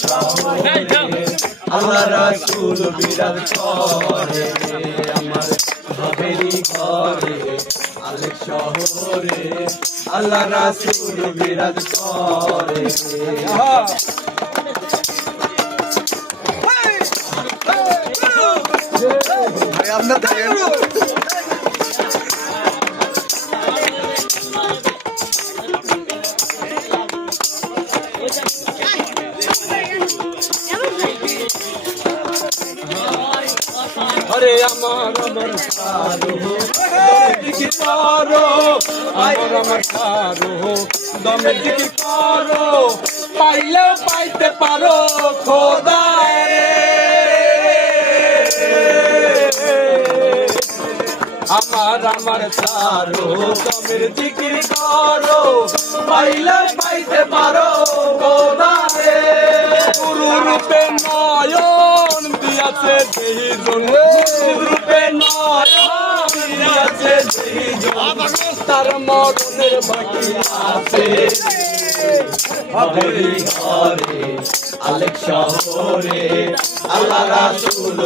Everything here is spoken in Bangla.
শহরে আল্লাহ রাসূল বিরাজ করে আমার ভাবেরই ঘরে আলেক শহরে আল্লাহ রাসূল বিরাজ করে আরে আমার সারো দিকে করো আমার সারো দমে দিকে করো পাইলেও পাইতে পারো খোদা আমার সারো দমের জিকির করো পাইলেও পাইতে পারো খোদা রে গুরু রূপে নয়ন দিয়াছে দেহিজন রূপে নয়ন দিয়াছে দেহিজন তার মরণের বাকি আছে ভাবেরই ঘরে আলেক শহরে আল্লাহ রাসূল